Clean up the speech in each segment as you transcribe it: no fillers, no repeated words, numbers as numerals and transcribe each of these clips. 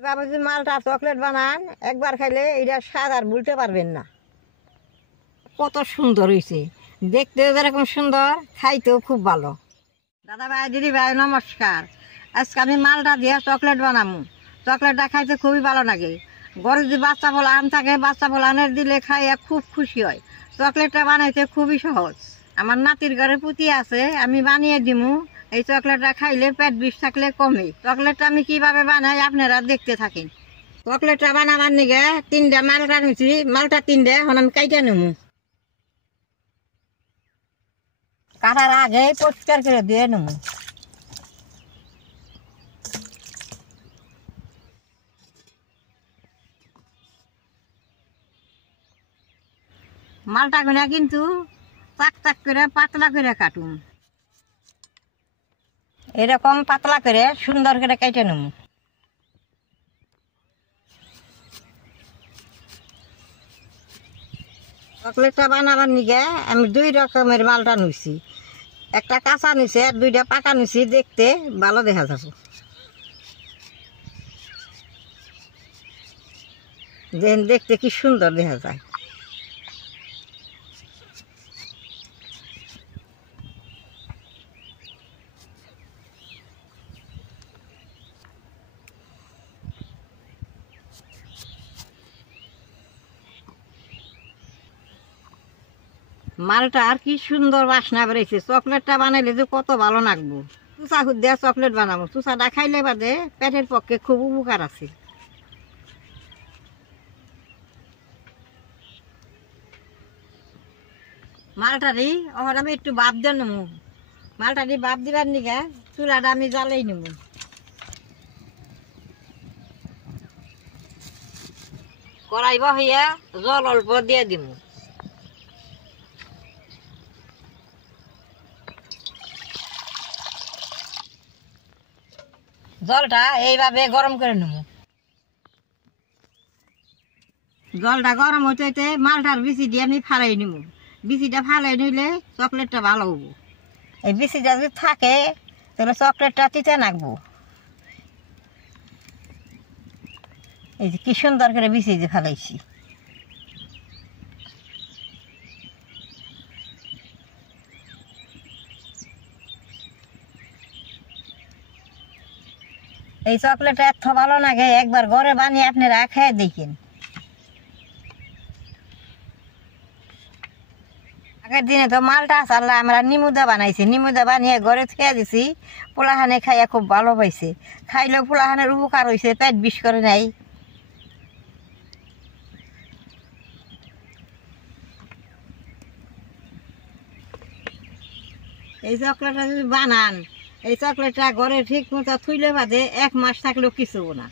এভাবে যদি মালটা চকলেট বানান একবার খাইলে এটা স্বাদ আর ভুলতে পারবেন না। কত সুন্দর হয়েছে, দেখতেও যেরকম সুন্দর, খাইতেও খুব ভালো। দাদা ভাই, দিদি ভাই, নমস্কার। আজকে আমি মালটা দিয়ে চকলেট বানাবো। চকলেটটা খাইতে খুবই ভালো লাগে। ঘরে যদি বাচ্চা বলা আন থাকে, বাচ্চা বলা আনের দিলে খাইয়া খুব খুশি হয়। চকলেটটা বানাইতে খুবই সহজ। আমার নাতির ঘরে পুঁতি আছে, আমি বানিয়ে দিমু। এই চকলেটটা খাইলে পেট বিষ থাকলে কমে। চকলেটটা আমি কিভাবে বানাই আপনারা দেখতে থাকেন। চকলেটটা বানাবার নিগে 3টা মালটা নিচ্ছি। মালটা 3টে, এখন আমি কাইটা নেবো। কাটার আগে পরিষ্কার করে দিয়ে নেবো। মালটা করে কিন্তু চাক চাক করে পাতলা করে কাটুন। এরকম পাতলা করে সুন্দর করে কেটে নেব। চকলেটটা বানাবার নিগে আমি 2 রকমের মালটা নিছি। একটা কাঁচা নিছি আর 2টা পাকা নিছি, দেখতে ভালো দেখা যাবে। দেখতে কি সুন্দর দেখা যায়। মালটা আর কি সুন্দর বাসনা বেড়েছে। চকলেটটা বানাইলে যে কত ভালো লাগবো। চুষা খুদ দেওয়া চকলেট বানাবো। চুষাটা খাইলে বাদে পেটের পক্ষে খুব উপকার আছে। মালটারি ওখানে আমি একটু বাপ দিয়ে নেবো। মালটারি বাপ দিবার নিগে চুলাটা আমি জ্বালাই নেব। কড়াই বহিয়া জল অল্প দিয়ে দিব। জলটা এইভাবে গরম করে নেব। জলটা গরম হইতে হইতে মালটার বিচি দিয়ে আমি ফালাই নেব। বিচিটা ফালাই নিলে চকলেটটা ভালো হবো। এই বিচিটা যদি থাকে তাহলে চকলেটটা তিতে নাকবো। এই যে কি সুন্দর করে বিচি দিয়ে ফালাইছি। এই চকলেটটা এত ভালো লাগে, একবার ঘরে বানিয়ে আপনারা খেয়ে দেখেন। আগের দিনে তো মালটা চাল্লা আমরা নিমুদা বানাইছি। নিমুদা বানিয়ে ঘরে খেয়ে দিছি। পোলাহানে খাইয়া খুব ভালো পাইছে। খাইলেও পোলাহানের উপকার হয়েছে, পেট বিষ করে নাই। এই চকলেটটা যদি বানান, এই চকলেটটা ঘরে ঠিক মতো থুইলে বাদে 1 মাস থাকলেও কিছু না।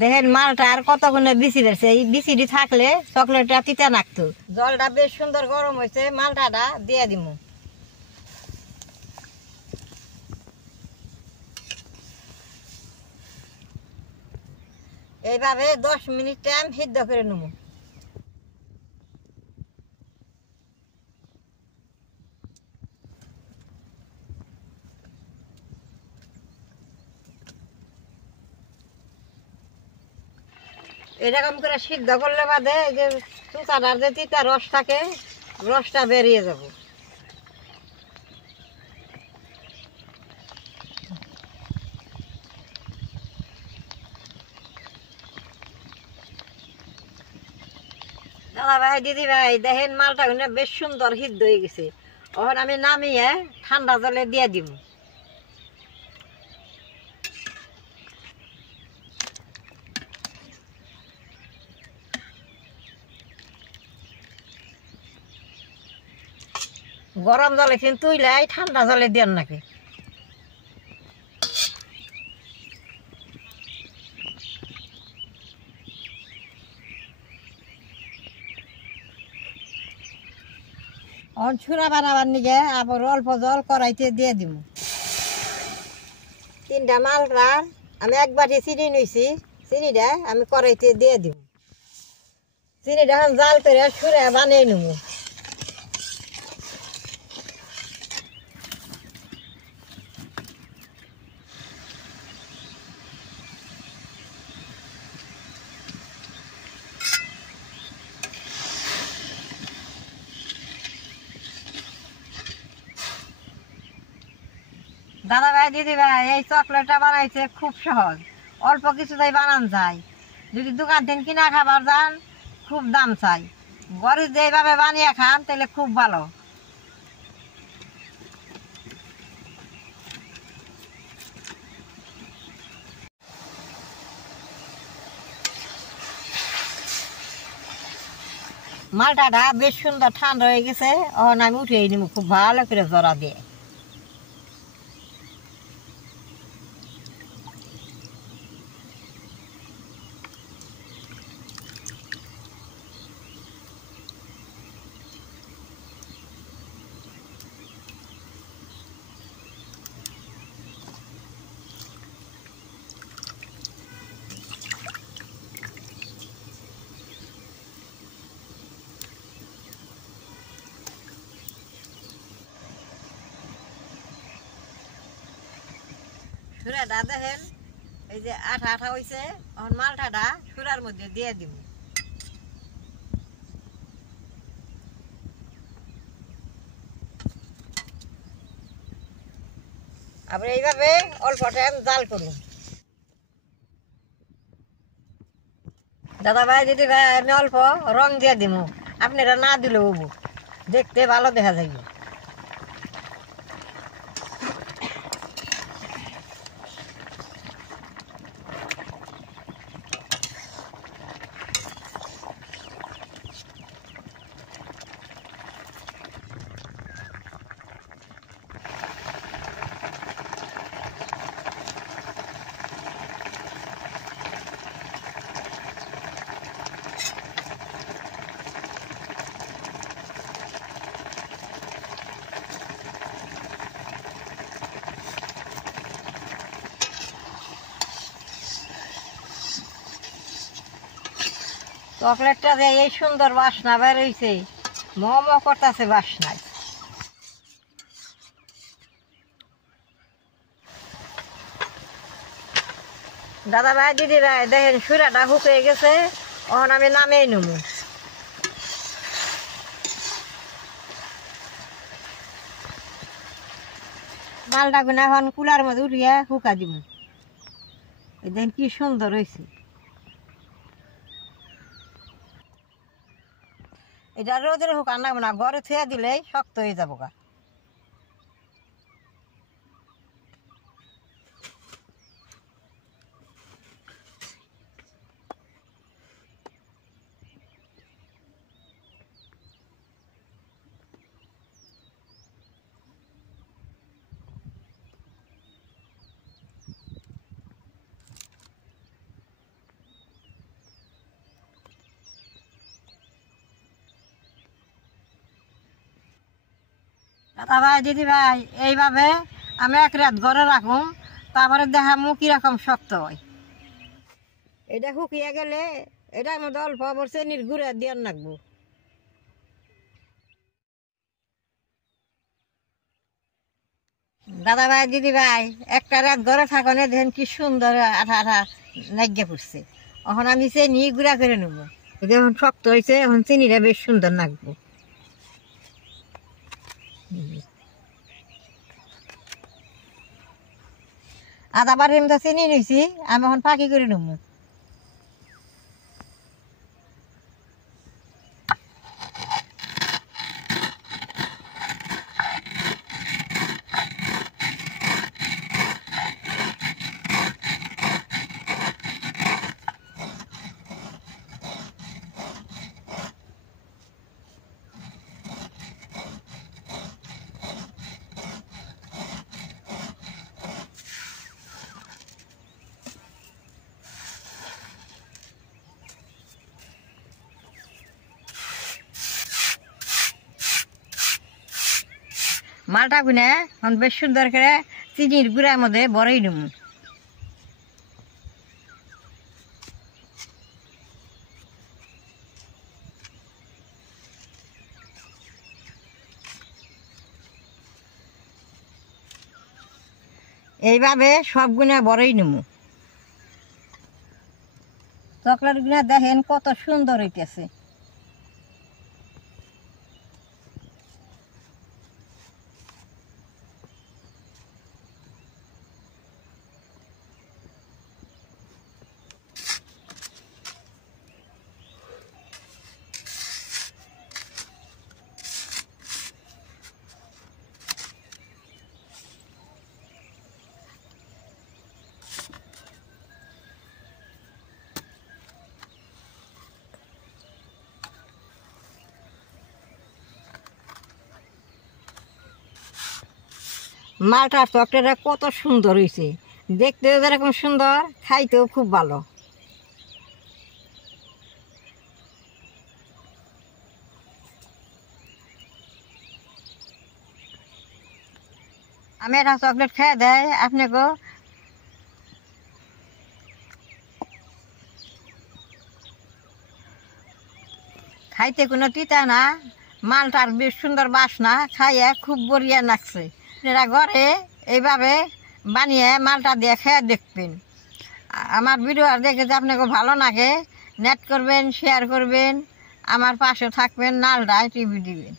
দেখেন মালটা আর কতক্ষণে বিচি বেরছে। এই বিচিটি থাকলে চকলেটটা তিতা নাকতো। জলটা বেশ সুন্দর গরম হয়েছে, মালটাটা দিয়ে দিব। এইভাবে 10 মিনিট টাইম সিদ্ধ করে নেব। এরকম করে সিদ্ধ করলে বাদে এই যে চুচাটার যে তিতা রস থাকে, রসটা বেরিয়ে যাব। দাদা ভাই, দিদি ভাই, দেখেন মালটা বেশ সুন্দর সিদ্ধ হয়ে গেছে। এখন আমি নামিয়ে ঠান্ডা জলে দিয়ে দিব। গরম জলে কিন্তু তুইলাই ঠান্ডা জলে দেন নাকি। ছুরা বানাবার নিগে আবার অল্প জল কড়াইতে দিয়ে দিব। 3টা মালটার আমি 1 বাটি চিনি নিয়েছি। চিনিটা আমি কড়াইতে দিয়ে দিব। চিনিটা এখন জাল করে সুরে বানিয়ে নেব। দাদা ভাই দিদি ভাই এই চকলেটটা বানাইছে খুব সহজ, অল্প কিছুতেই বানান যায়। যদি দোকান থেকে কিনা খাবার যান খুব দাম চাই, ঘরে যেভাবে বানিয়ে খান তাহলে খুব ভালো। মালটাটা বেশ সুন্দর ঠান্ডা হয়ে গেছে, এখন আমি উঠিয়ে নিব খুব ভালো করে জড়া দিয়ে। সুরাটা দেখেন এই যে আঠা আঠা হয়েছে, এখন মালটাটা সুরার মধ্যে দিয়ে দিব। আবার এইভাবে অল্প টাইম জাল করুন। দাদা ভাই দিদি ভাই আমি অল্প রং দিয়ে দিব, আপনারা না দিলেও দেখতে ভালো দেখা যাবে। চকলেটটা যে এই সুন্দর বাসনা বের হয়েছে, মম করতেছে বাসনায়। দাদা ভাই দিদি ভাই দেখেন সুরাটা শুকিয়ে গেছে, এখন আমি নামেই নেব। মালটা গুনা এখন কুলার মধ্যে উঠিয়া শুকা দিব। এই দেখেন কি সুন্দর হয়েছে। এটা রোদের হোক আর না ঘরে থুয়া দিলেই শক্ত হয়ে যাবো গা। দাদা ভাই দিদি ভাই এইভাবে আমি এক রাত ঘরে রাখুন, তারপরে দেখামু কিরকম শক্ত হয়। এটা শুকিয়ে গেলে এটার মধ্যে অল্প আবার চেনির গুঁড়া দিয়ে রাখবো। দাদা ভাই দিদি ভাই একটা রাত ঘরে থাকনে দেখেন কি সুন্দর আঠা আঠা নাগ্যে পড়ছে, এখন আমি চিনি গুঁড়া করে নেবো। যখন শক্ত হয়েছে এখন চিনিটা বেশ সুন্দর নাকবো। আদা বাড়ির মতো চিনি নিয়েছি, আমি এখন পাখি করে নেবো। মালটা গুনে এখন বেশ সুন্দর করে চিনির গুঁড়ার মধ্যে বড়ই নেব। এইভাবে সব গুণা বড়ই নেব। চকলেট গুনা দেখেন কত সুন্দর হইতেছে। মালটার চকলেটটা কত সুন্দর হয়েছে, দেখতেও যেরকম সুন্দর, খাইতেও খুব ভালো। আমি একটা চকলেট খেয়ে দেয় আপনাকেও। খাইতে কোনো তিতা না, মালটার বেশ সুন্দর বাসনা, খাইয়ে খুব বড়িয়া লাগছে। আপনারা ঘরে এইভাবে বানিয়ে মালটা দিয়ে খেয়ে দেখবেন। আমার ভিডিও দেখে যে আপনাকে ভালো লাগে, নেট করবেন, শেয়ার করবেন, আমার পাশে থাকবেন, নালটায় টিভি দিবেন।